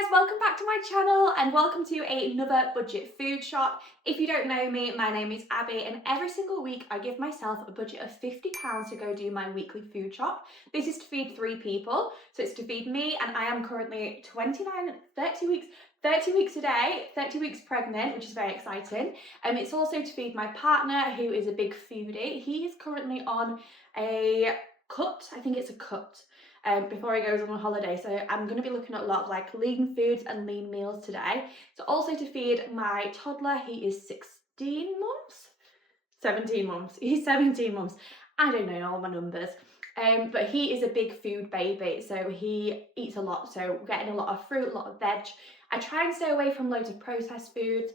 guys, welcome back to my channel and welcome to another budget food shop. If you don't know me, my name is Abby and every single week I give myself a budget of £50 to go do my weekly food shop. This is to feed 3 people, so it's to feed me, and I am currently 30 weeks today, 30 weeks pregnant, which is very exciting. It's also to feed my partner, who is a big foodie. He is currently on a cut, I think it's a cut. Before he goes on holiday, so I'm going to be looking at a lot of like lean foods and lean meals today. So also to feed my toddler, he is 16 months? 17 months. He's 17 months. I don't know all my numbers. But he is a big food baby, so he eats a lot, so we're getting a lot of fruit, a lot of veg. I try and stay away from loads of processed foods,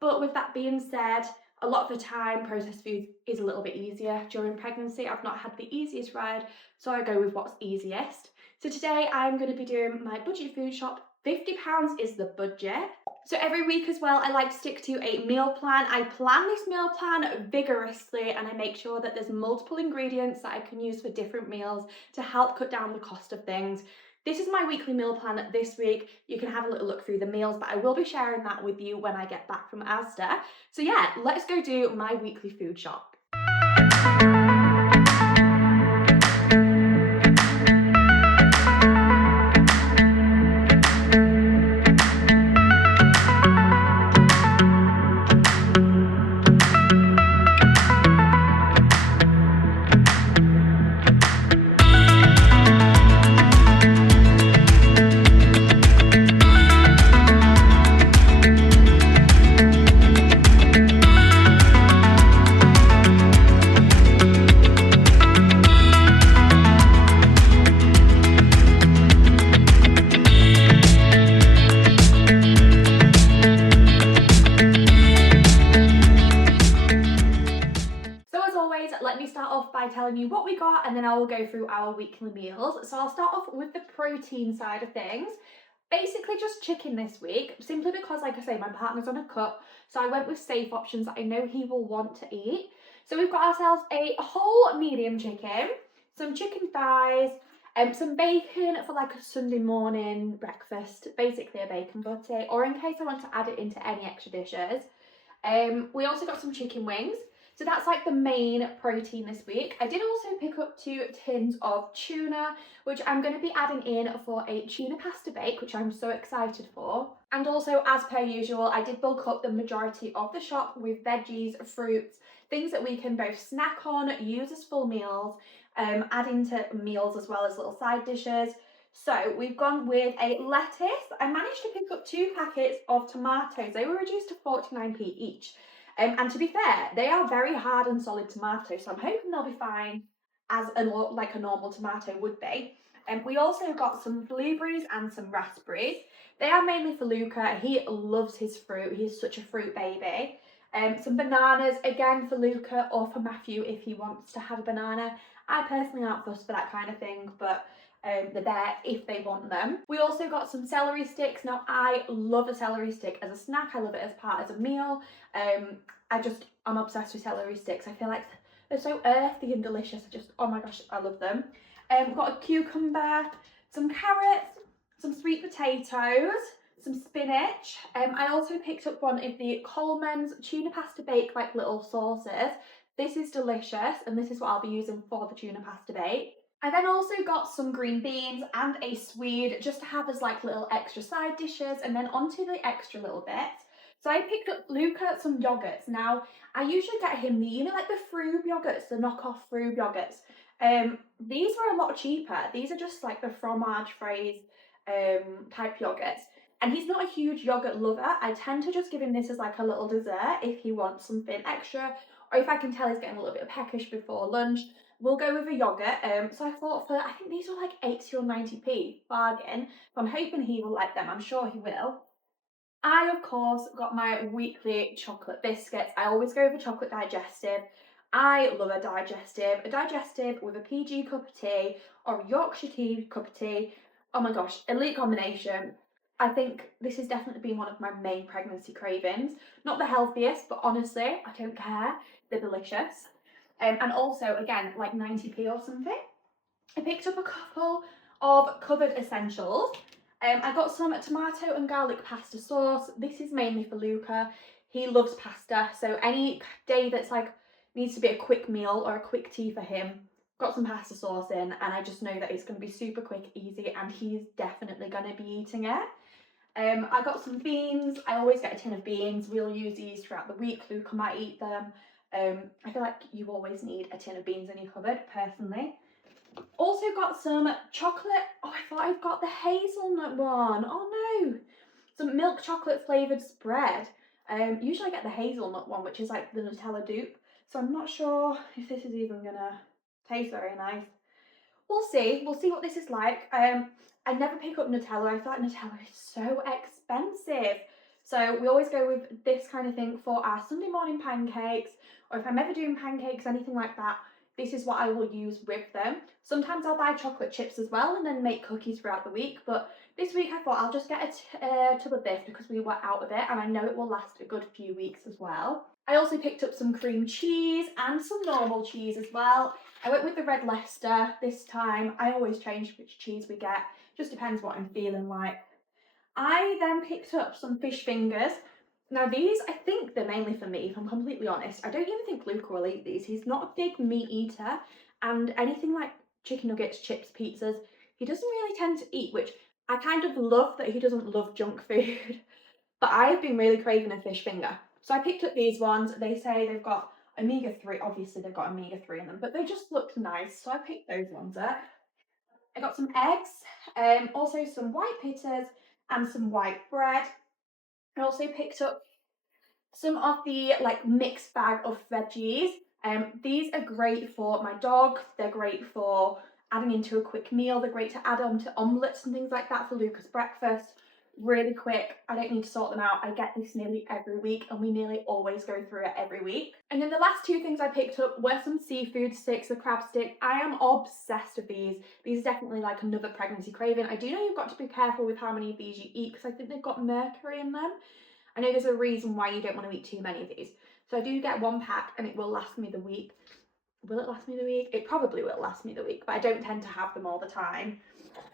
but with that being said, a lot of the time processed food is a little bit easier during pregnancy. I've not had the easiest ride, so I go with what's easiest. So today I'm going to be doing my budget food shop. £50 is the budget. So every week as well, I like to stick to a meal plan. I plan this meal plan vigorously and I make sure that there's multiple ingredients that I can use for different meals to help cut down the cost of things. This is my weekly meal plan this week. You can have a little look through the meals, but I will be sharing that with you when I get back from Asda. So yeah, let's go do my weekly food shop. Let me start off by telling you what we got and then I will go through our weekly meals. So I'll start off with the protein side of things. Basically just chicken this week, simply because, like I say, my partner's on a cut, so I went with safe options that I know he will want to eat. So we've got ourselves a whole medium chicken, some chicken thighs, some bacon for like a Sunday morning breakfast, basically a bacon butty, or in case I want to add it into any extra dishes. We also got some chicken wings. So that's like the main protein this week. I did also pick up 2 tins of tuna, which I'm going to be adding in for a tuna pasta bake, which I'm so excited for. And also, as per usual, I did bulk up the majority of the shop with veggies, fruits, things that we can both snack on, use as full meals, add into meals as well as little side dishes. So we've gone with a lettuce. I managed to pick up 2 packets of tomatoes. They were reduced to 49p each. And to be fair, they are very hard and solid tomatoes, so I'm hoping they'll be fine as like a normal tomato would be. We also got some blueberries and some raspberries. They are mainly for Luca. He loves his fruit. He's such a fruit baby. Some bananas, again for Luca or for Matthew if he wants to have a banana. I personally aren't fussed for that kind of thing, but they're there if they want them. We also got some celery sticks. Now I love a celery stick as a snack. I love it as part of a meal. I'm obsessed with celery sticks. I feel like they're so earthy and delicious. Oh my gosh, I love them. We've got a cucumber, some carrots, some sweet potatoes, some spinach. I also picked up one of the Coleman's tuna pasta bake like little sauces. This is delicious and this is what I'll be using for the tuna pasta bake. I then also got some green beans and a swede just to have as like little extra side dishes, and then onto the extra little bits. So I picked up Luca some yogurts. Now I usually get him like the Froob yogurts, the knockoff Froob yogurts. These were a lot cheaper. These are just like the fromage phrase type yogurts. And he's not a huge yogurt lover. I tend to just give him this as like a little dessert if he wants something extra, or if I can tell he's getting a little bit peckish before lunch. We'll go with a yogurt. So I thought I think these were like 80 or 90p, bargain. So I'm hoping he will like them. I'm sure he will. I, of course, got my weekly chocolate biscuits. I always go with a chocolate digestive. I love a digestive with a PG cup of tea or a Yorkshire tea cup of tea. Oh my gosh, elite combination. I think this has definitely been one of my main pregnancy cravings. Not the healthiest, but honestly, I don't care. They're delicious. And also, again, like 90p or something. I picked up a couple of covered essentials. I got some tomato and garlic pasta sauce. This is mainly for Luca. He loves pasta, so any day that's like needs to be a quick meal or a quick tea for him, got some pasta sauce in, and I just know that it's going to be super quick, easy, and he's definitely going to be eating it. I got some beans. I always get a tin of beans. We'll use these throughout the week. Luca might eat them. I feel like you always need a tin of beans in your cupboard, personally. Also got some chocolate. Oh, I thought I'd got the hazelnut one. Oh no. Some milk chocolate flavoured spread. Usually I get the hazelnut one, which is like the Nutella dupe. So I'm not sure if this is even gonna taste very nice. We'll see. We'll see what this is like. I never pick up Nutella. I feel like Nutella is so expensive. So we always go with this kind of thing for our Sunday morning pancakes, or if I'm ever doing pancakes, anything like that, this is what I will use with them. Sometimes I'll buy chocolate chips as well and then make cookies throughout the week, but this week I thought I'll just get a tub of this because we were out of it and I know it will last a good few weeks as well. I also picked up some cream cheese and some normal cheese as well. I went with the red Leicester this time. I always change which cheese we get, just depends what I'm feeling like. I then picked up some fish fingers. Now these, I think they're mainly for me, if I'm completely honest. I don't even think Luca will eat these. He's not a big meat eater, and anything like chicken nuggets, chips, pizzas, he doesn't really tend to eat, which I kind of love that he doesn't love junk food. But I've been really craving a fish finger. So I picked up these ones. They say they've got omega-3. Obviously they've got omega-3 in them, but they just looked nice. So I picked those ones up. I got some eggs, also some white pitas and some white bread. I also picked up some of the like mixed bag of veggies. These are great for my dog. They're great for adding into a quick meal. They're great to add on to omelettes and things like that for Luca's breakfast. Really quick. I don't need to sort them out. I get this nearly every week and we nearly always go through it every week. And then the last two things I picked up were some seafood sticks, a crab stick. I am obsessed with these. These are definitely like another pregnancy craving. I do know you've got to be careful with how many of these you eat because I think they've got mercury in them. I know there's a reason why you don't want to eat too many of these. So I do get one pack and it will last me the week. Will it last me the week? It probably will last me the week, but I don't tend to have them all the time.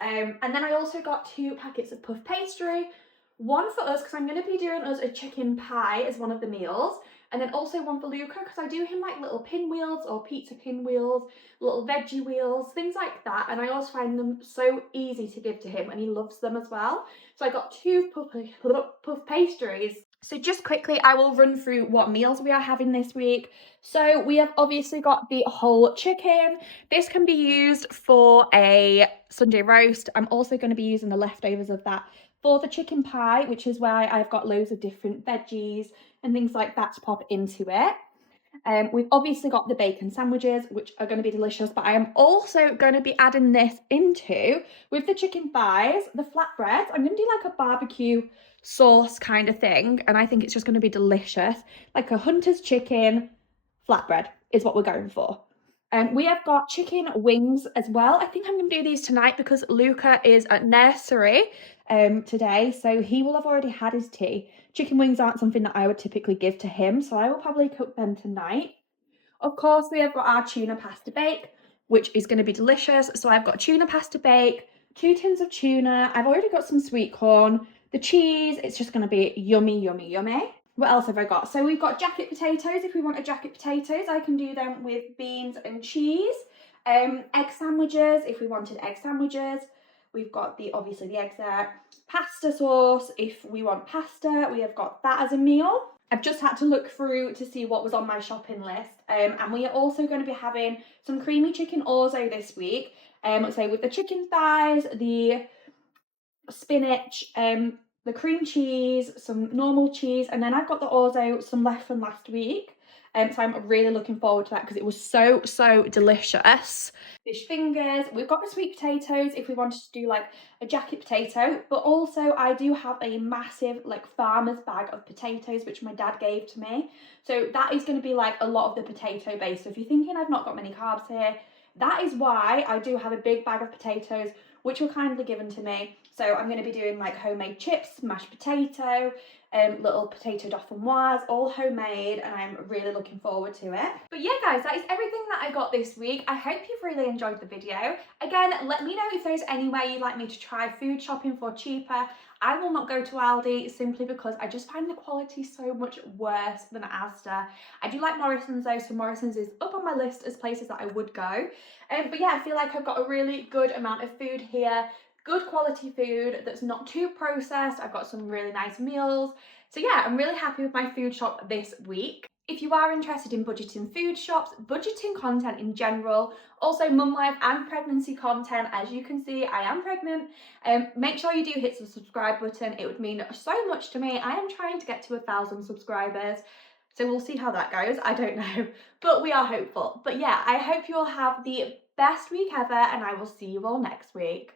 And then I also got 2 packets of puff pastry. One for us, because I'm going to be doing us a chicken pie as one of the meals. And then also one for Luca, because I do him like little pinwheels or pizza pinwheels, little veggie wheels, things like that. And I also find them so easy to give to him and he loves them as well. So I got 2 puff pastries. So just quickly, I will run through what meals we are having this week. So we have obviously got the whole chicken. This can be used for a Sunday roast. I'm also going to be using the leftovers of that for the chicken pie, which is why I've got loads of different veggies and things like that to pop into it. We've obviously got the bacon sandwiches, which are going to be delicious, but I am also going to be adding this into, with the chicken thighs, the flatbreads. I'm going to do like a barbecue sauce kind of thing, and I think it's just going to be delicious. Like a hunter's chicken flatbread is what we're going for. We have got chicken wings as well. I think I'm going to do these tonight because Luca is at nursery today, so he will have already had his tea. Chicken wings aren't something that I would typically give to him, so I will probably cook them tonight. Of course, we have got our tuna pasta bake, which is going to be delicious. So I've got tuna pasta bake, 2 tins of tuna. I've already got some sweet corn. The cheese, it's just going to be yummy, yummy, yummy. What else have I got? So we've got jacket potatoes. If we want a jacket potatoes, I can do them with beans and cheese. Egg sandwiches, if we wanted egg sandwiches. We've got obviously the eggs there. Pasta sauce, if we want pasta, we have got that as a meal. I've just had to look through to see what was on my shopping list. And we are also going to be having some creamy chicken orzo this week. So with the chicken thighs, the spinach, the cream cheese, some normal cheese, and then I've got the orzo, some left from last week. So I'm really looking forward to that because it was so, so delicious. Fish fingers. We've got the sweet potatoes if we wanted to do like a jacket potato, but also I do have a massive like farmer's bag of potatoes, which my dad gave to me. So that is going to be like a lot of the potato base. So if you're thinking I've not got many carbs here, that is why I do have a big bag of potatoes, which were kindly given to me. So I'm going to be doing like homemade chips, mashed potato, little potato dauphinoise, all homemade, and I'm really looking forward to it. But yeah guys, that is everything that I got this week. I hope you've really enjoyed the video. Again, let me know if there's anywhere you'd like me to try food shopping for cheaper. I will not go to Aldi simply because I just find the quality so much worse than Asda. I do like Morrison's though, so Morrison's is up on my list as places that I would go. But yeah, I feel like I've got a really good amount of food here, good quality food that's not too processed. I've got some really nice meals. So yeah, I'm really happy with my food shop this week. If you are interested in budgeting food shops, budgeting content in general, also mum life and pregnancy content, as you can see, I am pregnant. Make sure you do hit the subscribe button. It would mean so much to me. I am trying to get to 1,000 subscribers. So we'll see how that goes. I don't know, but we are hopeful. But yeah, I hope you all have the best week ever, and I will see you all next week.